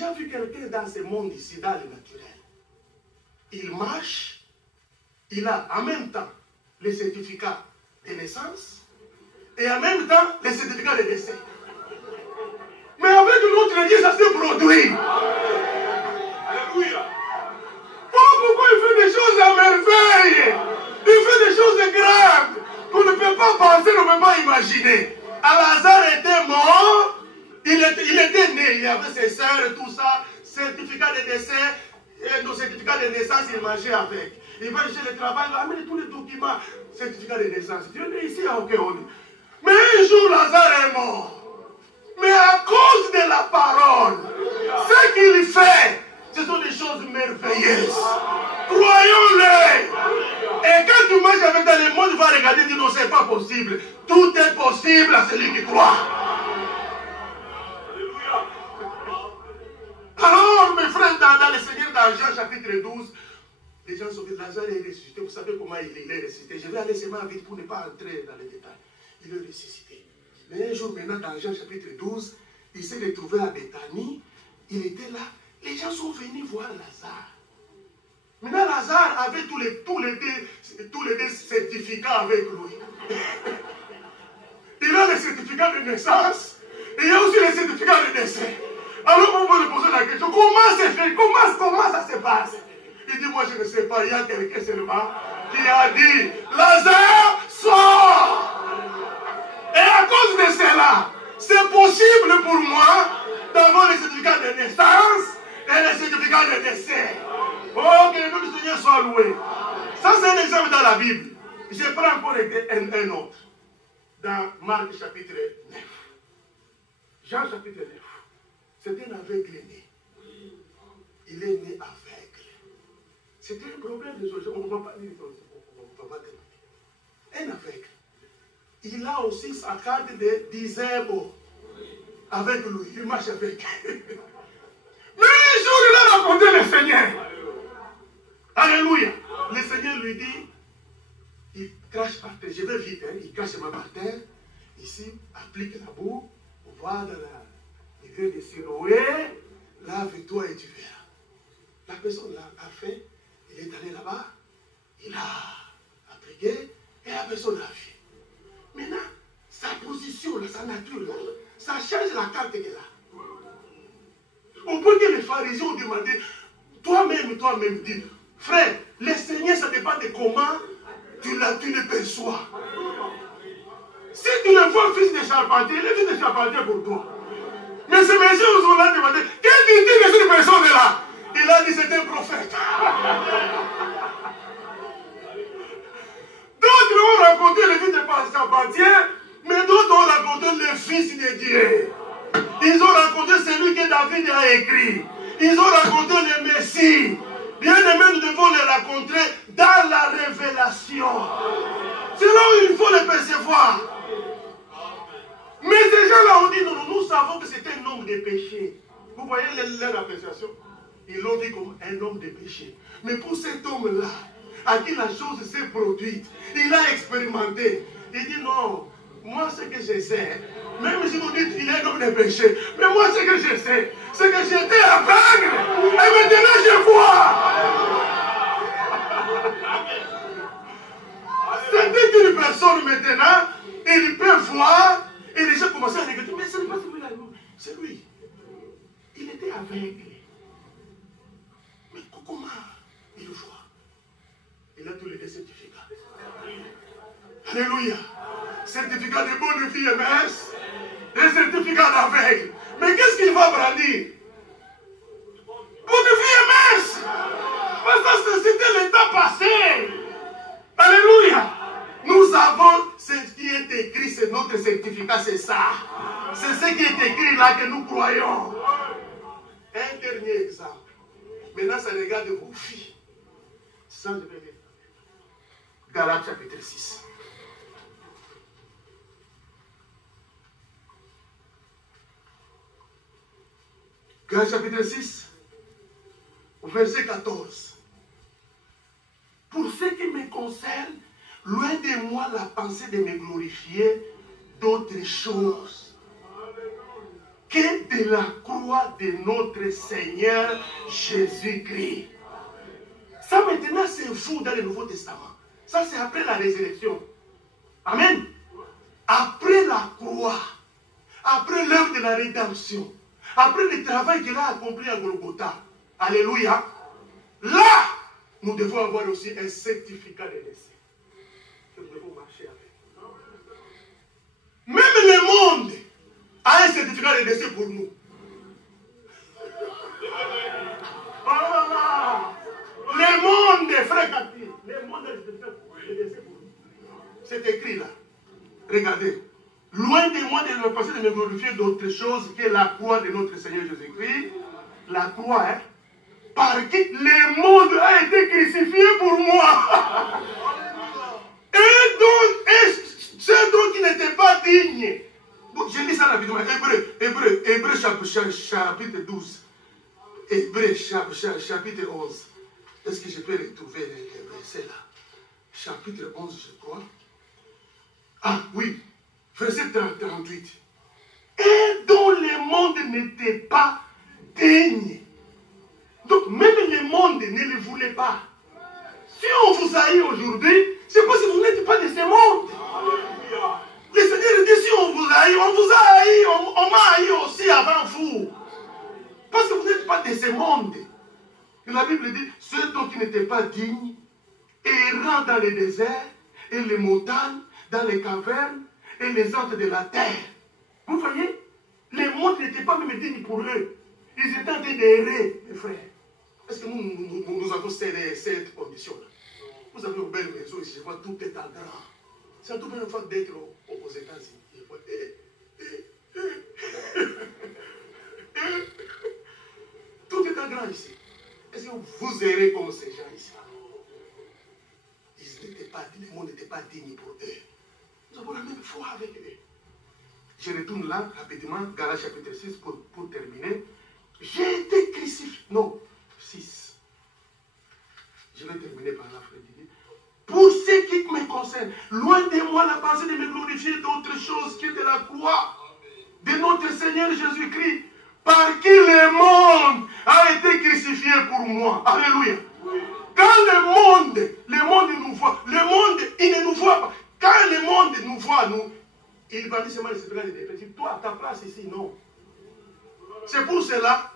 déjà vu quelqu'un dans ce monde ici, dans le naturel. Il marche, il a en même temps les certificats de naissance et en même temps les certificats de décès. Mais avec notre Dieu, ça se produit. Alléluia. Pourquoi il fait des choses à merveille? Il fait des choses graves qu'on ne peut pas penser, on ne peut pas imaginer. Lazare était mort, il était né, il avait ses sœurs et tout ça, certificat de décès, et nos certificats de naissance, il marchait avec. Il va chercher le travail, il va amener tous les documents, certificat de naissance. Dieu est ici à Okéoni. Mais un jour, Lazare est mort. Mais à cause de la parole, ce qu'il fait, ce sont des choses merveilleuses. Croyons-les. Et quand tu marches avec dans le monde, tu vas regarder et dire non, ce n'est pas possible. Tout est possible à celui qui croit. Alors, mes frères, dans le Seigneur, dans Jean chapitre 12, les gens sont Lazare est ressuscité. Vous savez comment il est ressuscité. Je vais aller seulement vite pour ne pas entrer dans les détails. Il est ressuscité. Mais un jour maintenant, dans Jean chapitre 12, il s'est retrouvé à Béthanie. Il était là. Les gens sont venus voir Lazare. Maintenant, Lazare avait tous les deux certificats avec lui. Il a les certificats de naissance et il y a aussi les certificats de décès. Alors, on peut lui poser la question, comment c'est fait? Comment ça se passe? Il dit, moi, je ne sais pas. Il y a quelqu'un seulement qui a dit, Lazare, sort! Et à cause de cela, c'est possible pour moi d'avoir les certificats de naissance et les certificats de décès. Oh, que le nom du Seigneur soit loué. Ça, c'est un exemple dans la Bible. Je prends encore un autre. Dans Marc chapitre 9. Jean chapitre 9. C'est un aveugle né. Il est né aveugle. C'était un problème de société. On ne va pas dire, on va pas terminer. Un aveugle. Il a aussi sa carte de disable avec lui. Il marche avec. Mais un jour, il a rencontré le Seigneur. Alléluia. Le Seigneur lui dit, il crache par terre. Je vais vite, hein. Il crache par terre. Ici, applique la boue. Va dans la grille de Siloé. Lave-toi et tu verras. La personne l'a fait. Il est allé là-bas. Il a appliqué. Et la personne l'a fait. Maintenant, sa position, là, sa nature, là, ça change la carte qu'elle a. Au point que les pharisiens ont demandé, toi-même, dis, frère, le Seigneur, ça dépend de comment tu le perçois. Si tu le vois fils de charpentier, il est fils de charpentier pour toi. Mais ces messieurs nous ont là demandé, qu'est-ce que tu dis de cette personne-là? Il a dit, c'est un prophète. D'autres ont rencontré le fils de charpentier, mais d'autres ont rencontré le fils de Dieu. Ils ont rencontré celui que David a écrit. Ils ont rencontré le Messie. Bien aimé, nous devons les rencontrer dans la révélation. C'est là où il faut les percevoir. Mais ces gens-là ont dit, non, nous savons que c'est un homme de péché. Vous voyez leur appréciation? Ils l'ont dit comme un homme de péché. Mais pour cet homme-là, à qui la chose s'est produite, il a expérimenté. Il dit non, moi ce que je sais, même si vous dites qu'il est un homme de péché, mais moi ce que je sais, c'est que j'étais aveugle et maintenant je vois. C'était une personne maintenant, il peut voir, et les gens commençaient à regretter, mais ce n'est pas celui-là, c'est lui. Il était aveugle. Mais comment il voit? Il a tous les deux certificats. Alléluia. Certificat de bonne vie MS. Et certificat d'aveugle. Mais qu'est-ce qu'il va brandir? Bonne vie MS. Parce que c'était l'état passé. Alléluia. Nous avons ce qui est écrit, c'est notre certificat, c'est ça. C'est ce qui est écrit là que nous croyons. Un dernier exemple. Maintenant, ça regarde vos filles. Ça, je vais lire. Galates chapitre 6. Galates chapitre 6, verset 14. Pour ce qui me concerne, loin de moi la pensée de me glorifier d'autres choses. que de la croix de notre Seigneur Jésus-Christ. Ça maintenant c'est vous dans le Nouveau Testament. Ça c'est après la résurrection. Amen. Après la croix, après l'œuvre de la rédemption, après le travail qu'il a accompli à Golgotha. Alléluia. Là, nous devons avoir aussi un certificat de décès. Que nous devons marcher avec. Même le monde a un certificat de décès pour nous. Le monde, frère Cathy, le monde a un certificat de décès pour nous. C'est écrit là. Regardez. Loin de moi de me passer de me glorifier d'autre chose que la croix de notre Seigneur Jésus-Christ. La croix, hein, par qui le monde a été crucifié pour moi. Et donc, ceux dont qui n'étaient pas dignes. Bon, je lis ça rapidement. Hébreu chapitre 12. Hébreu chapitre 11. Est-ce que je peux retrouver les versets là? Chapitre 11, je crois. Ah oui, verset 38. Et dont le monde n'était pas digne. Donc même le monde ne le voulait pas. Si on vous haït aujourd'hui, c'est parce que vous n'êtes pas de ce monde. Le Seigneur dit, si on vous haït, on vous a haï, on m'a haï aussi avant vous. Parce que vous n'êtes pas de ce monde. Et la Bible dit, ceux qui n'étaient pas dignes, errant dans les déserts et les montagnes, dans les cavernes et les antres de la terre. Vous voyez, le monde n'était pas même digne pour eux. Ils étaient en train d'errer, mes frères. Est-ce que nous avons cette condition-là? Vous avez une belle maison ici, je vois tout est en grand. C'est tout bien une fois d'être aux États-Unis. Tout est en grand ici. Est-ce que vous errez comme ces gens ici? Ils n'étaient pas, le monde n'était pas digne pour eux. Nous avons la même foi avec eux. Je retourne là rapidement, Galates chapitre 6 pour terminer. J'ai été crucifié. Non, 6. Je vais terminer par là, frère Didier. Pour ce qui me concerne, loin de moi la pensée de me glorifier d'autre chose que de la croix de notre Seigneur Jésus-Christ, par qui le monde a été crucifié pour moi. Alléluia. Quand le monde nous voit, le monde, il ne nous voit pas. Quand le monde nous voit, il va dire seulement les petits. Toi, à ta place ici, non. C'est pour cela,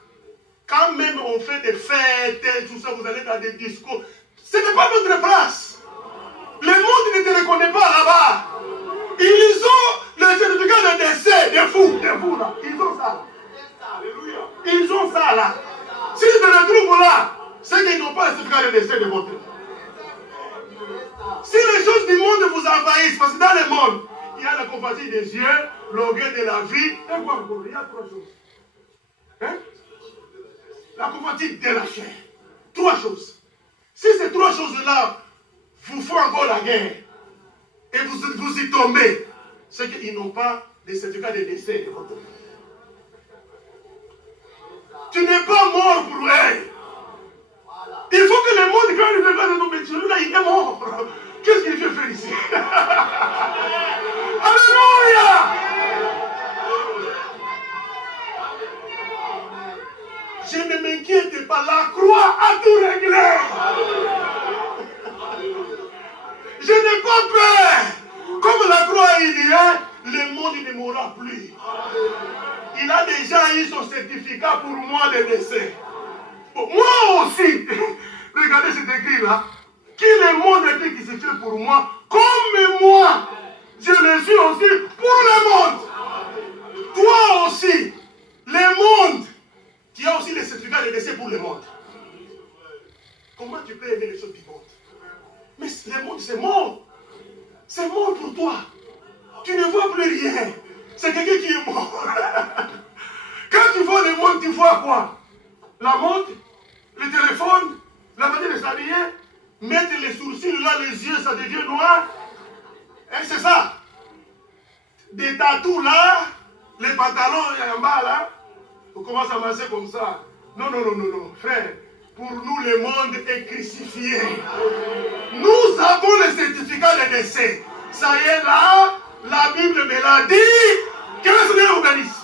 quand même on fait des fêtes, tout ça, vous allez dans des discours, ce n'est pas notre place. Le monde ne te reconnaît pas là-bas. Ils ont le certificat de décès, des fous là. Ils ont ça. Ils ont ça là. S'ils te retrouvent là, c'est qu'ils n'ont pas le certificat de décès de votre. Si les choses du monde vous envahissent, parce que dans le monde, il y a la compatie des yeux, l'orgueil de la vie, et quoi encore? Il y a 3 choses. Hein? La compatie de la chair. 3 choses. Si ces 3 choses-là vous font encore la guerre, et vous y tombez, c'est qu'ils n'ont pas de certificat de décès de votre. Tu n'es pas mort pour eux. Il faut que le monde, quand il regarde ton métier, là, il est mort. Qu'est-ce qu'il vient faire ici? Alléluia! Je ne m'inquiète pas, la croix a tout réglé. Je n'ai pas peur. Comme la croix il y a, le monde ne mourra plus. Il a déjà eu son certificat pour moi de décès. Bon, moi aussi, regardez cet écrit là. Qui le monde a été crucifié pour moi, comme moi, je le suis aussi pour le monde. Toi aussi, le monde, tu as aussi le certificat de décès pour le monde. Comment tu peux aimer les choses du monde? Mais le monde, c'est mort. C'est mort pour toi. Tu ne vois plus rien. C'est quelqu'un qui est mort. Quand tu vois le monde, tu vois quoi? La montre, le téléphone, la manière de s'habiller, mettre les sourcils là, les yeux, ça devient noir. Et c'est ça. Des tatous là, les pantalons en bas là, on commence à marcher comme ça. Non, non, non, non, non, frère. Pour nous, le monde est crucifié. Nous avons le certificat de décès. Ça y est là, la Bible me l'a dit. Que le Seigneur vous bénisse.